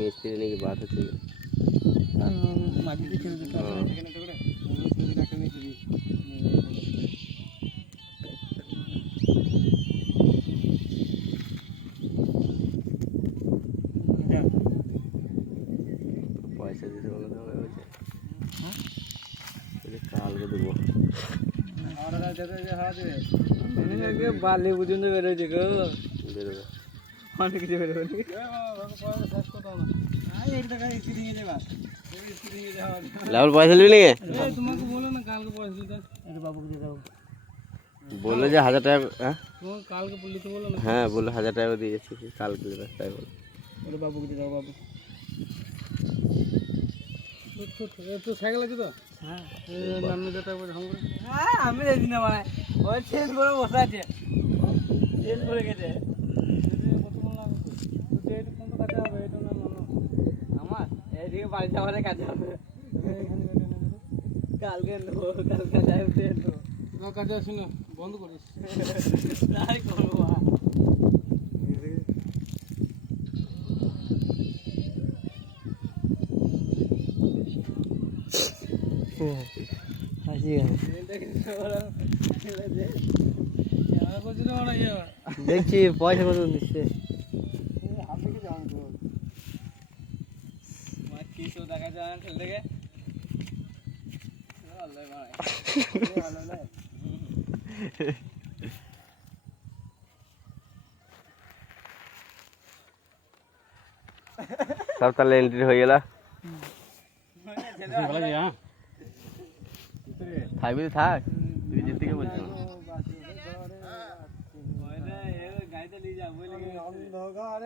मिस्त्री ने की बात होती है माटी ছেড়ে দিতে হবে এখানে টুকরে মিস্ত্রি ডাক্তার মিস্ত্রি পয়সা দিতে বলে দেওয়া হয়েছে হ্যাঁ কালকে দেবো আর দাদা যে হাত দেবে এদিকে বালি পর্যন্ত বের হয়েছে গো বেরোবে অনেক কিছু বের হবে শেষ কথা না एक টাকা ইস্ত্রি নিয়ে যাবা ইস্ত্রি নিয়ে যাওয়া লাউল পয়সা নিবি নাকি তোমাকে বলো না কালকে পয়সা দিতে আরে বাবুকে দিয়ে দাও বললো যে 1000 টাকা হ্যাঁ তোমাকে কালকে বললি তো বলো না হ্যাঁ বললো 1000 টাকা দিয়েছি কালকে দেবে তাই বল আরে বাবুকে দিয়ে দাও বাবু তো সাইকেল আছে তো হ্যাঁ নামে যেটা বলে হাম করে হ্যাঁ আমি দেখি না মানে ওই চেঞ্জ করে বসে আছে চেঞ্জ করে গেছে কতক্ষণ লাগবে তো এটা কোন কাজে হবে এটা না না আমার এইদিকে বাড়ি যাওয়ার কাজে হবে এখানে কালকে নেবো কালকে যাইতে তো না কাজে আসি না বন্ধ করিস তাই করবো হাসি দেখছি পয়সা কত দিচ্ছে দেখা যায় থেকে সব তাহলে এন্ট্রি হয়ে গেল থাকবি থাক তুই যেতে কে বলছিস গাড়িতে নিয়ে যাবো